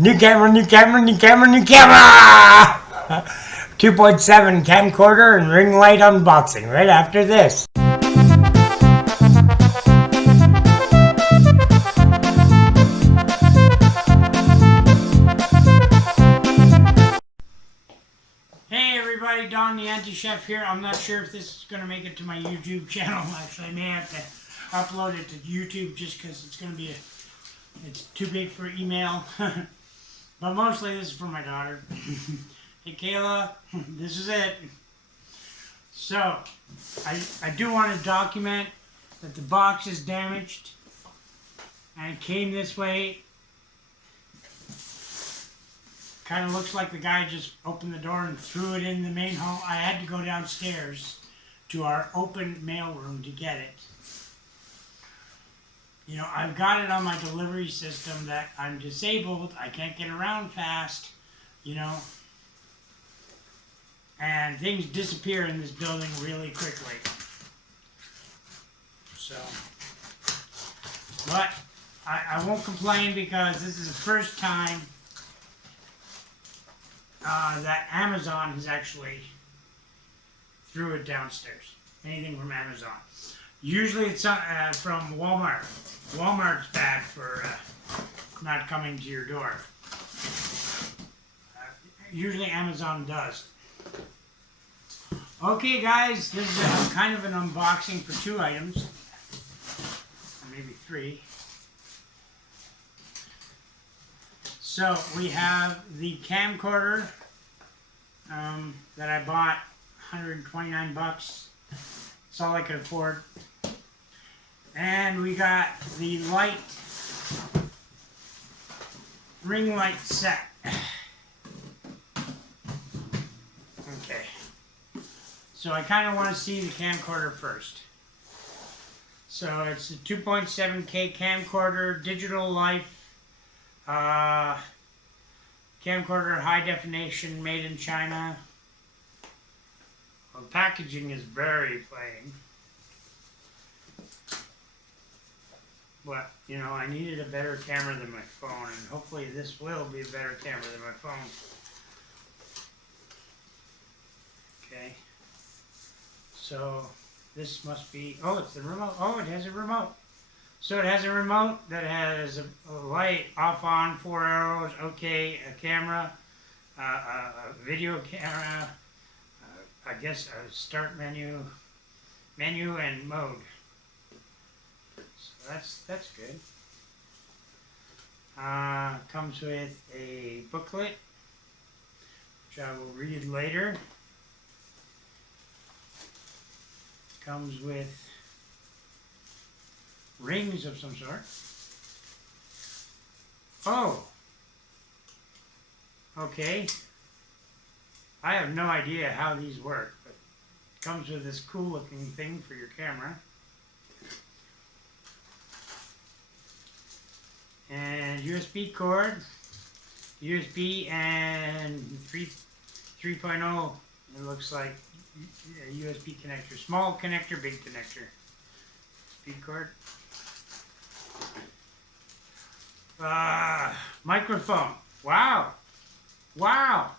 New camera, new camera, new camera, new camera! 2.7 camcorder and Ringlight unboxing right after this. Hey everybody, Don the Anti-Chef here. I'm not sure if this is going to make it to my YouTube channel. Actually, I may have to upload it to YouTube just because it's going to be it's too big for email. But mostly this is for my daughter. Hey Kayla, this is it. So, I do want to document that the box is damaged and it came this way. Kind of looks like the guy just opened the door and threw it in the main hall. I had to go downstairs to our open mail room to get it. You know, I've got it on my delivery system that I'm disabled. I can't get around fast, you know. And things disappear in this building really quickly. So, but I won't complain because this is the first time that Amazon has actually threw it downstairs. Anything from Amazon. Usually it's from Walmart. Walmart's bad for not coming to your door. Usually Amazon does. Okay guys, this is kind of an unboxing for two items. Or maybe three. So we have the camcorder that I bought, 129 bucks. That's all I could afford. And we got the ring light set. Okay. So I kind of want to see the camcorder first. So it's a 2.7K camcorder, digital life. Camcorder high definition, made in China. Well, the packaging is very plain. But, you know, I needed a better camera than my phone, and hopefully this will be a better camera than my phone. Okay. So, this must be, oh, it's the remote. Oh, it has a remote. So it has a remote that has a light, off, on, 4 arrows, okay, a camera, a video camera, I guess a start menu, and mode. So that's good. Comes with a booklet, which I will read later. Comes with rings of some sort. Oh. Okay. I have no idea how these work, but it comes with this cool looking thing for your camera. And USB cord. USB and 3.0. It looks like a USB connector. Small connector, big connector. USB cord. Microphone. Wow. Wow.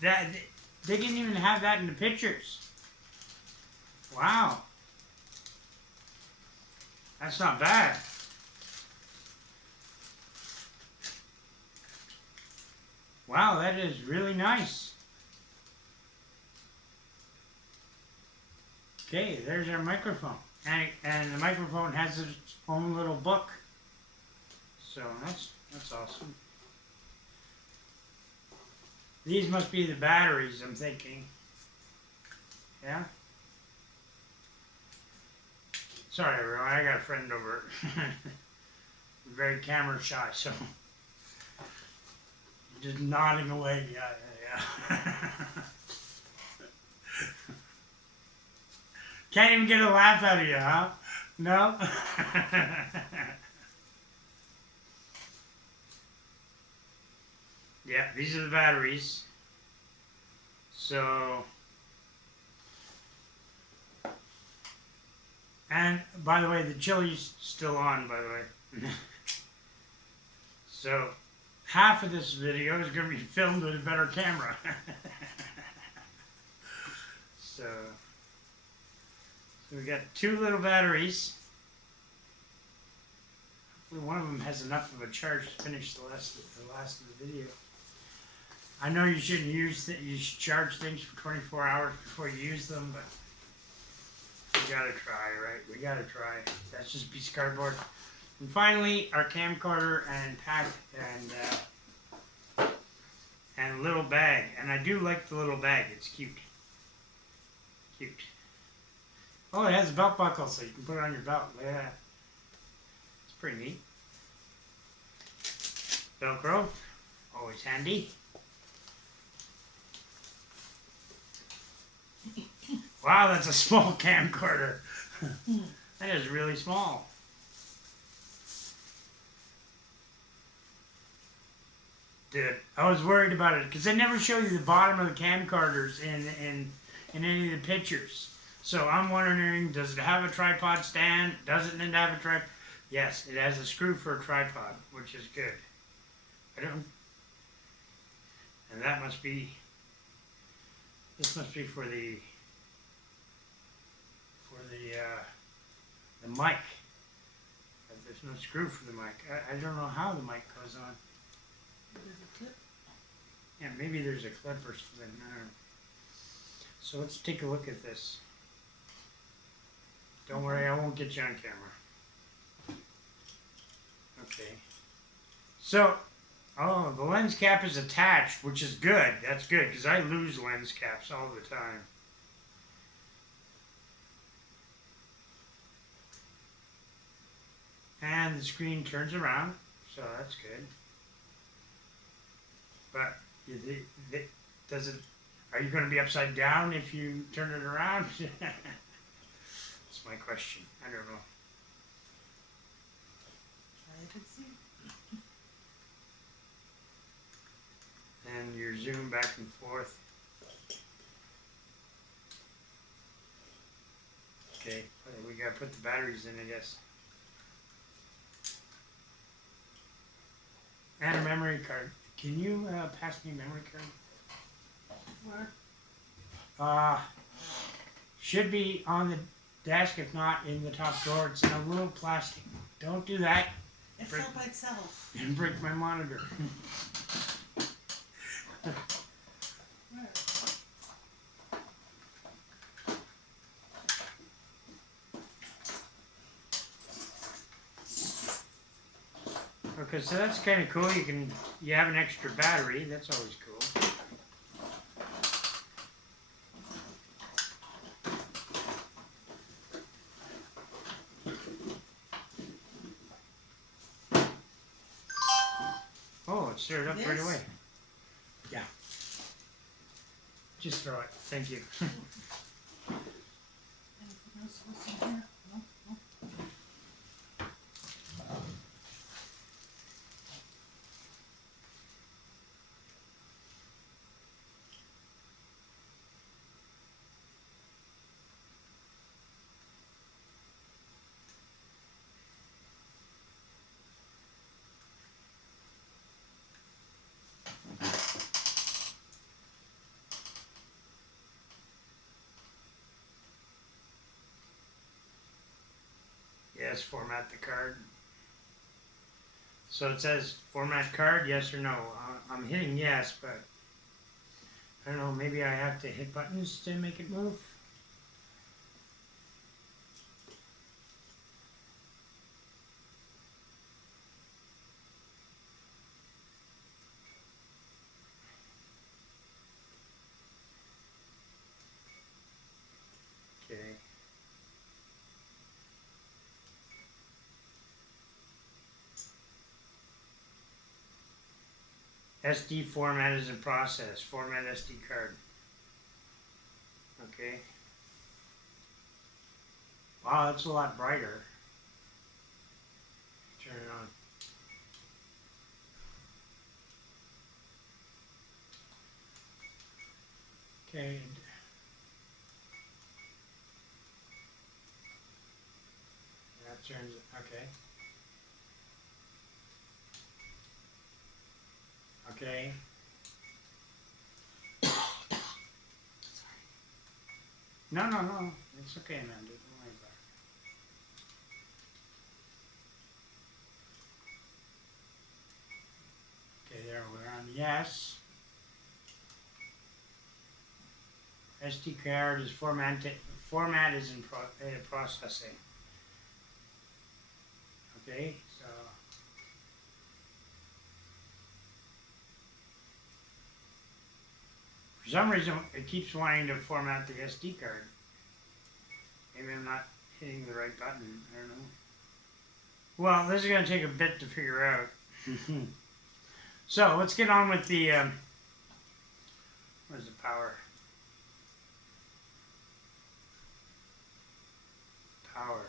That they didn't even have that in the pictures. Wow. That's not bad. Wow, that is really nice. Okay, there's our microphone. And the microphone has its own little book. So that's awesome. These must be the batteries, I'm thinking. Yeah? Sorry everyone, I got a friend over. Very camera shy, so just nodding away. Yeah. Can't even get a laugh out of you, huh? No? Yeah, these are the batteries. So, and by the way, the chili's still on, by the way. So, half of this video is going to be filmed with a better camera. So we got 2 little batteries. Hopefully one of them has enough of a charge to finish the last of the video. I know you shouldn't use you should charge things for 24 hours before you use them, but we gotta try, right? We gotta try. That's just a piece of cardboard. And finally, our camcorder and pack and little bag. And I do like the little bag. It's cute. Cute. Oh, it has a belt buckle, so you can put it on your belt. Yeah. It's pretty neat. Velcro. Always handy. Wow, that's a small camcorder. That is really small. Dude, I was worried about it because they never show you the bottom of the camcorders in any of the pictures. So I'm wondering, does it have a tripod stand? Doesn't it have a tripod? Yes, it has a screw for a tripod, which is good. And that must be. This must be for the mic. There's no screw for the mic. I don't know how the mic goes on. There's a clip. Yeah, maybe there's a clip or something. I don't know. So let's take a look at this. Don't worry, I won't get you on camera. Okay. So, oh, the lens cap is attached, which is good. That's good, because I lose lens caps all the time. And the screen turns around, so that's good. But does it? Are you going to be upside down if you turn it around? That's my question. I don't know. Try it and see. And your zoom back and forth. Okay, we got to put the batteries in, I guess. And a memory card. Can you pass me a memory card? Where? Should be on the desk, if not in the top drawer. It's in a little plastic. Don't do that. It fell by itself. And break my monitor. Where? Okay, so that's kind of cool. You have an extra battery. That's always cool. Oh, it stirred up right This? away. Yeah. Just throw it. Thank you. Anything else was in here? No? No? Yes, format the card. So it says format card, yes or no. I'm hitting yes, but I don't know, maybe I have to hit buttons to make it move. Okay. SD format is in process. Format SD card. Okay. Wow, that's a lot brighter. Turn it on. Okay. That turns, okay. Okay. No, no, no. It's okay, Amanda. Don't worry about it. Okay, there we're on yes. SD card is format is in processing. Okay, so for some reason it keeps wanting to format the SD card. Maybe I'm not hitting the right button. I don't know. Well, this is going to take a bit to figure out. So let's get on with the. Where's the power? Power.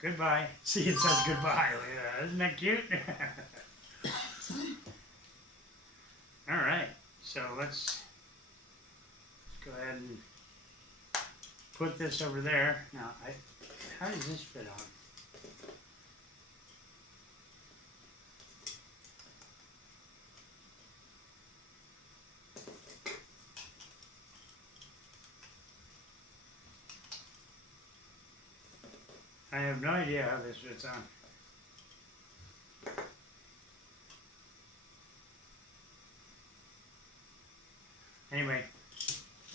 Goodbye. See, it says goodbye. Isn't that cute? All right. So let's go ahead and put this over there. Now, how does this fit on? I have no idea how this fits on. Anyway,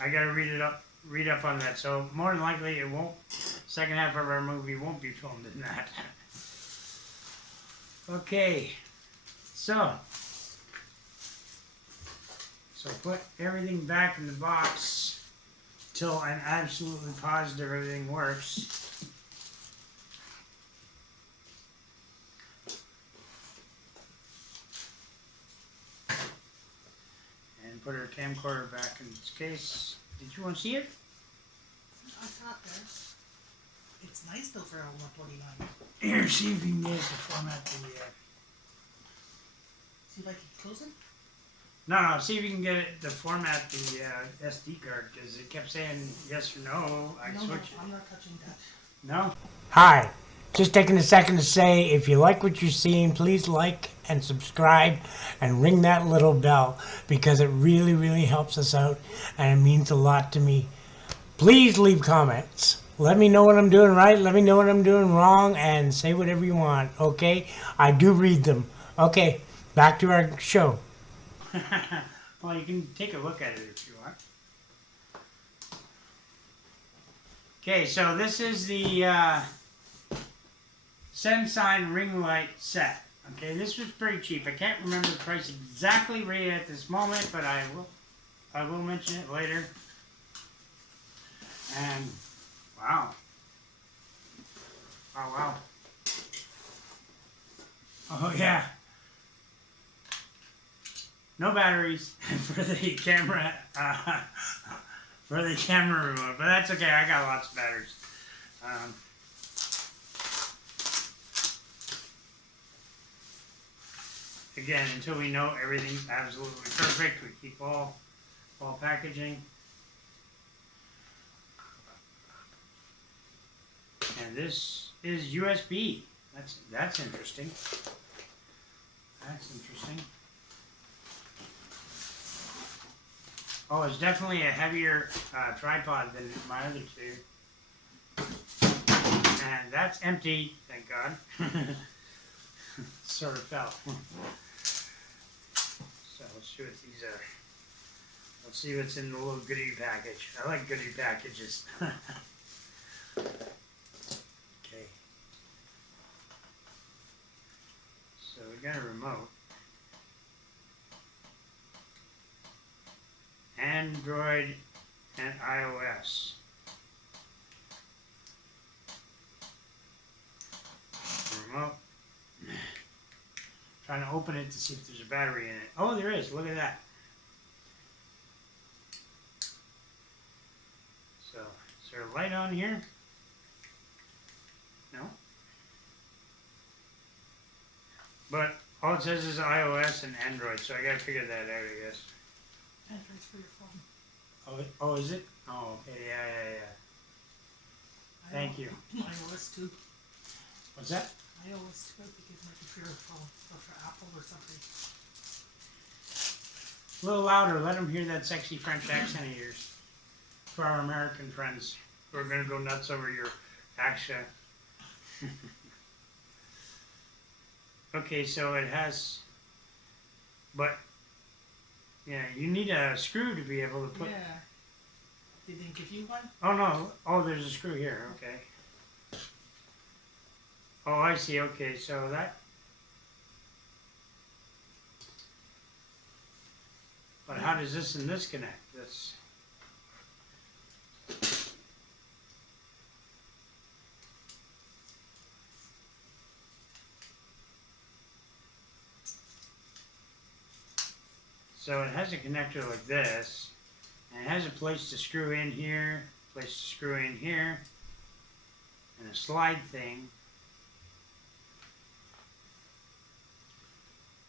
I gotta read up on that. So more than likely it won't, second half of our movie won't be filmed in that. Okay, so put everything back in the box till I'm absolutely positive everything works. Put our camcorder back in its case. Did you want to see it? I thought there. It's nice though for a 129. Here, see if you can get it to format the. See if I can close it? No, see if you can get it to format the SD card because it kept saying yes or no. No, I'm not touching that. No? Hi. Just taking a second to say if you like what you're seeing, please like and subscribe and ring that little bell because it really, really helps us out and it means a lot to me. Please leave comments. Let me know what I'm doing right. Let me know what I'm doing wrong and say whatever you want, okay? I do read them. Okay, back to our show. Well, you can take a look at it if you want. Okay, so this is the Sensign Ringlight set. Okay, this was pretty cheap. I can't remember the price exactly right at this moment, but I will mention it later. And wow. Oh wow. Oh yeah. No batteries for the camera remote, but that's okay. I got lots of batteries. Again, until we know everything's absolutely perfect, we keep all packaging. And this is USB. That's interesting. That's interesting. Oh, it's definitely a heavier tripod than my other two. And that's empty, thank God. Sort of fell. So let's see what these are. Let's see what's in the little goodie package. I like goodie packages. Okay. So we got a remote. Android and iOS. Remote. Trying to open it to see if there's a battery in it. Oh, there is. Look at that. So, is there a light on here? No. But all it says is iOS and Android, so I gotta figure that out, I guess. Android's for your phone. Oh, is it? Oh, okay, yeah. Thank you. iOS too. What's that? iOS too, I think it might be for your phone. Or for Apple or something. A little louder. Let them hear that sexy French accent of yours. For our American friends who are going to go nuts over your accent. Okay, so it has, but yeah, you need a screw to be able to put. Yeah. They didn't give you one? Oh no! Oh, there's a screw here. Okay. Oh, I see. Okay, so that. But how does this and this connect? This. So it has a connector like this, and it has a place to screw in here, place to screw in here, and a slide thing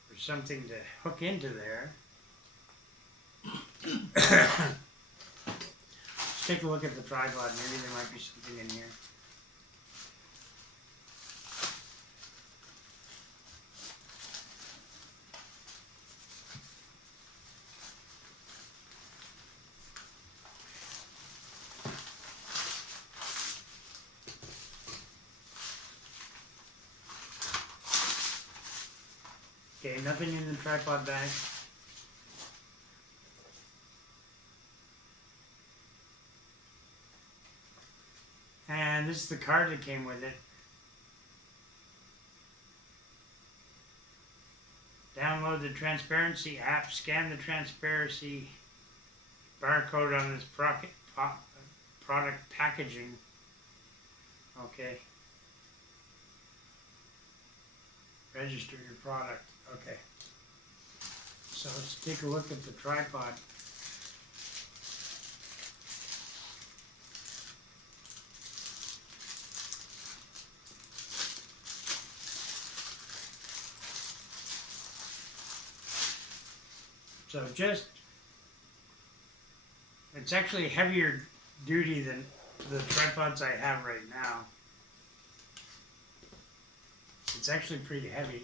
for something to hook into there. Let's take a look at the tripod. Maybe there might be something in here. Okay, nothing in the tripod bag. And this is the card that came with it. Download the transparency app, scan the transparency barcode on this product packaging. Okay. Register your product. Okay. So let's take a look at the tripod. So it's actually heavier duty than the tripods I have right now. It's actually pretty heavy.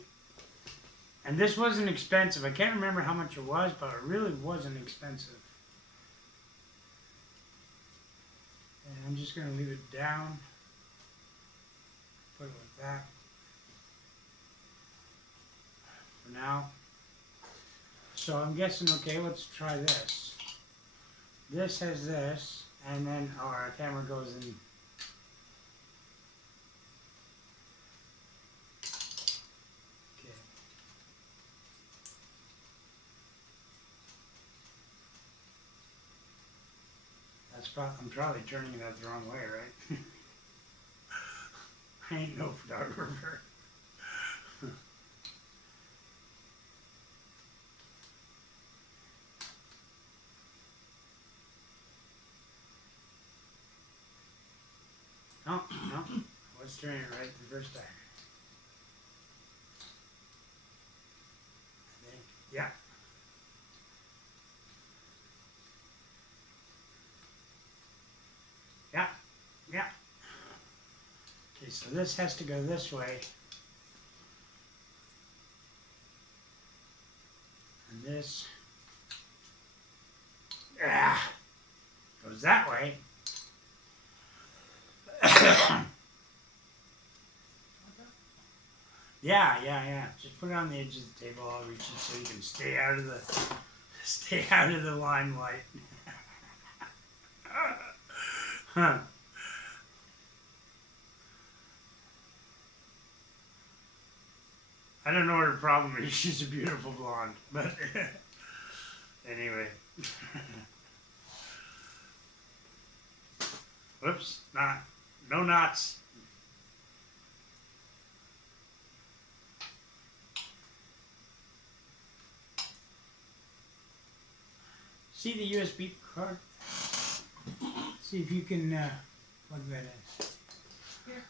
And this wasn't expensive. I can't remember how much it was, but it really wasn't expensive. And I'm just going to leave it down. Put it like that. For now. So I'm guessing, okay, let's try this. This has this, and then our camera goes in. Okay. I'm probably turning it out the wrong way, right? I ain't no photographer. No, let's turn it right the first time. I think, yeah. Yeah. Okay, so this has to go this way. And this goes that way. Yeah. Just put it on the edge of the table. I'll reach it so you can stay out of the limelight. Huh. I don't know what her problem is. She's a beautiful blonde, but anyway. Whoops, no knots. See the USB card? See if you can plug that in. Here.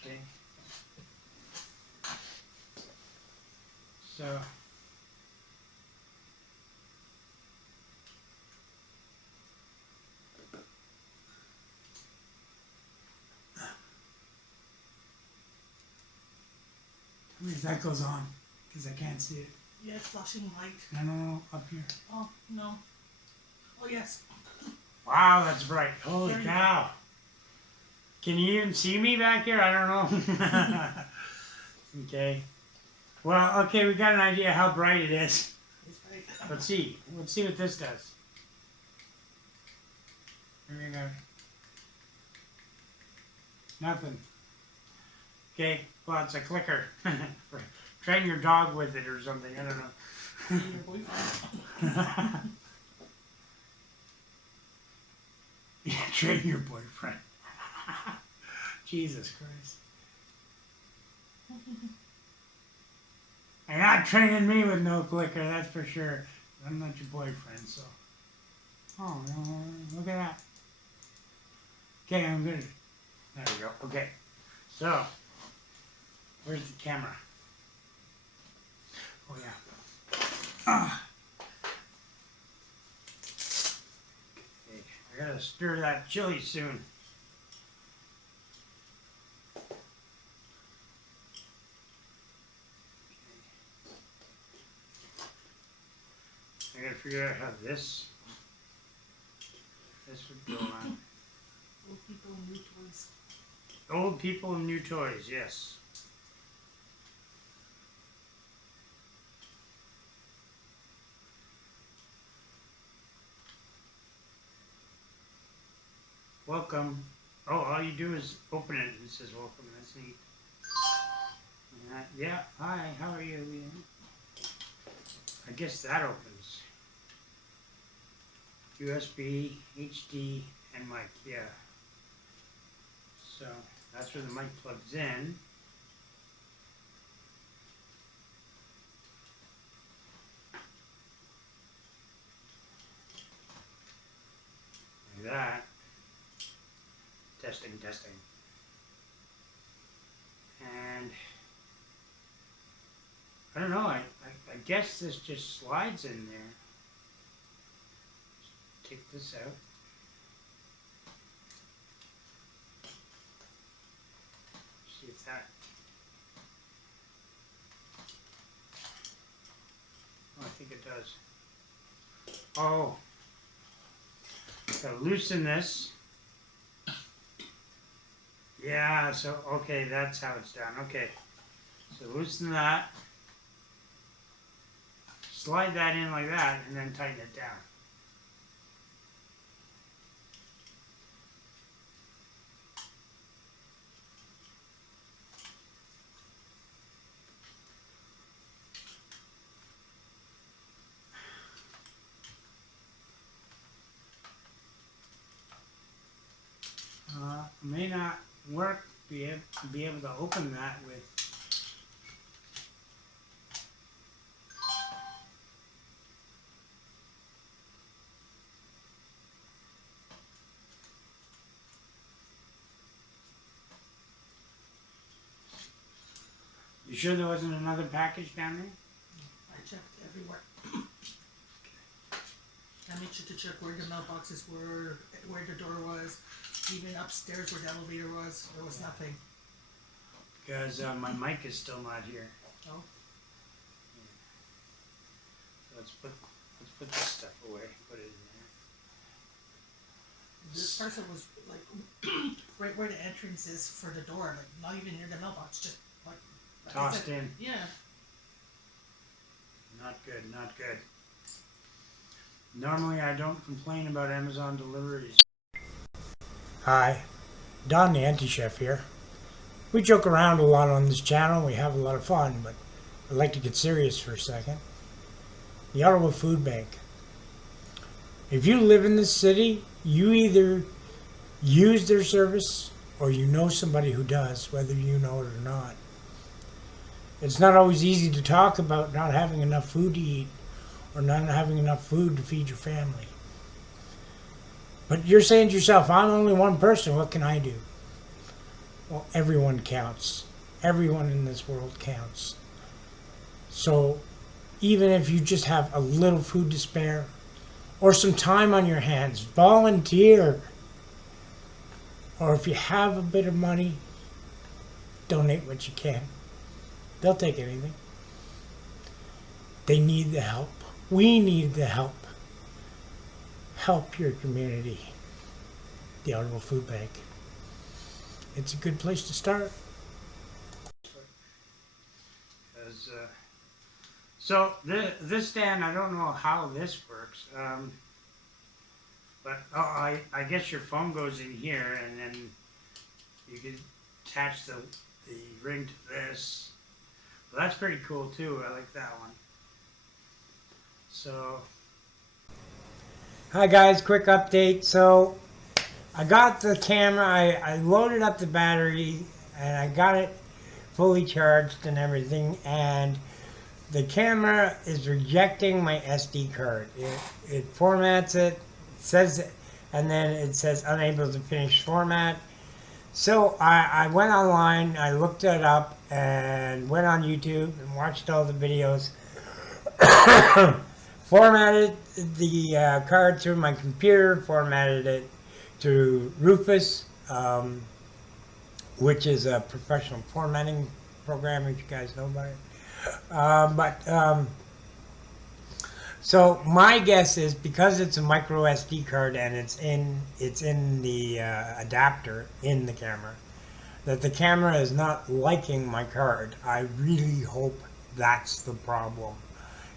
Okay. So Where's that goes on? Because I can't see it. Yeah, flashing light. No, up here. Oh, no. Oh, yes. Wow, that's bright. Holy Very cow. Can you even see me back here? I don't know. Okay. Well, okay, we got an idea how bright it is. It's very Let's see. Let's see what this does. Here we go. Nothing. Okay, well, it's a clicker. Train your dog with it or something. I don't know. your boyfriend. Yeah, train your boyfriend. Jesus Christ. You're not training me with no clicker, that's for sure. I'm not your boyfriend, so. Oh, no, look at that. Okay, I'm good. There we go. Okay. So, where's the camera? Oh, yeah. Okay, I gotta stir that chili soon. I gotta figure out how this would go on. Old people, new toys. Old people and new toys, yes. Welcome. Oh, all you do is open it and it says welcome. That's neat. Yeah, hi, how are you? I guess that opens. USB, HD, and mic, yeah. So, that's where the mic plugs in. Like that. Testing, testing. And I don't know, I guess this just slides in there. Take this out. See if that. Oh, I think it does. Oh. So loosen this. Yeah, so, okay, that's how it's done. Okay. So loosen that. Slide that in like that, and then tighten it down. May not work, be able to open that with. You sure there wasn't another package down there? I checked everywhere. I made sure to check where the mailboxes were, where the door was, even upstairs where the elevator was. There was nothing. Because my mic is still not here. Oh. So let's put this stuff away. Put it in there. This parcel was like right where the entrance is for the door, like not even near the mailbox, just like Tossed in. Yeah. Not good, not good. Normally I don't complain about Amazon deliveries. Hi, Don the Anti-Chef here. We joke around a lot on this channel, we have a lot of fun, but I'd like to get serious for a second. The Ottawa Food Bank. If you live in this city, you either use their service or you know somebody who does, whether you know it or not. It's not always easy to talk about not having enough food to eat or not having enough food to feed your family. But you're saying to yourself, I'm only one person, what can I do? Well, everyone counts. Everyone in this world counts. So even if you just have a little food to spare or some time on your hands, volunteer. Or if you have a bit of money, donate what you can. They'll take anything. They need the help. We need the help. Help your community. The Audible Food Bank. It's a good place to start. So this stand, I don't know how this works, but I guess your phone goes in here, and then you can attach the ring to this. Well, that's pretty cool too. I like that one. So, hi guys, quick update. So, I got the camera. I loaded up the battery, and I got it fully charged and everything, and the camera is rejecting my SD card. It formats it, says, and then it says unable to finish format. So I went online, I looked it up, and went on YouTube and watched all the videos. Formatted the card through my computer, formatted it through Rufus, which is a professional formatting program, if you guys know about it. So my guess is, because it's a micro SD card and it's in the adapter in the camera, that the camera is not liking my card. I really hope that's the problem,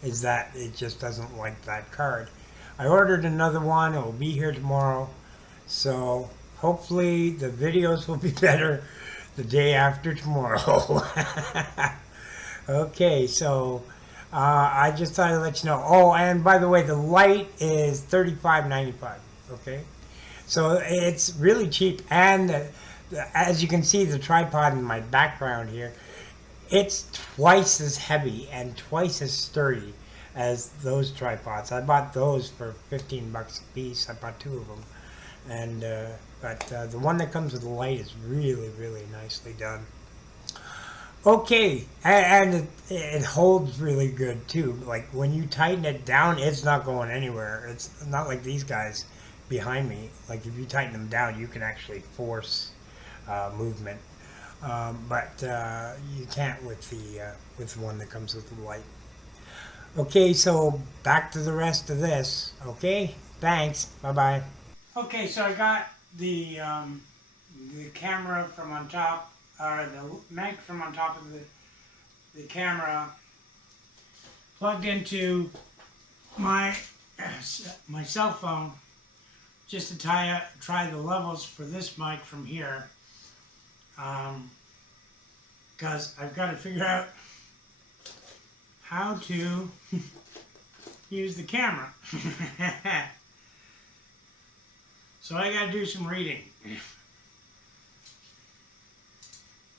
is that it just doesn't like that card. I ordered another one. It will be here tomorrow, so hopefully the videos will be better the day after tomorrow. Okay, so I just thought I'd let you know. Oh, and by the way, the light is $35.95. Okay, so it's really cheap, and as you can see, the tripod in my background here, it's twice as heavy and twice as sturdy as those tripods. I bought those for 15 bucks a piece. I bought 2 of them, and but the one that comes with the light is really, really nicely done. Okay, and it holds really good too. Like when you tighten it down, it's not going anywhere. It's not like these guys behind me. Like if you tighten them down, you can actually force movement, but you can't with the one that comes with the light. Okay, so back to the rest of this. Okay, thanks. Bye bye. Okay, so I got the camera from on top, or the mic from on top of the camera plugged into my cell phone, just to try the levels for this mic from here, because I've got to figure out how to use the camera. So I got to do some reading.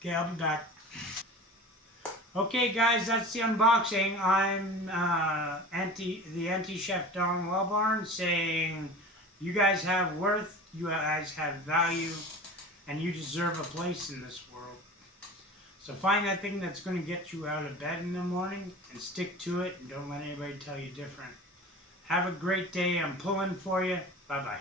Okay, I'll be back. Okay, guys, that's the unboxing. I'm the anti-chef Don Wellborn, saying you guys have worth, you guys have value, and you deserve a place in this world. So find that thing that's going to get you out of bed in the morning and stick to it, and don't let anybody tell you different. Have a great day. I'm pulling for you. Bye-bye.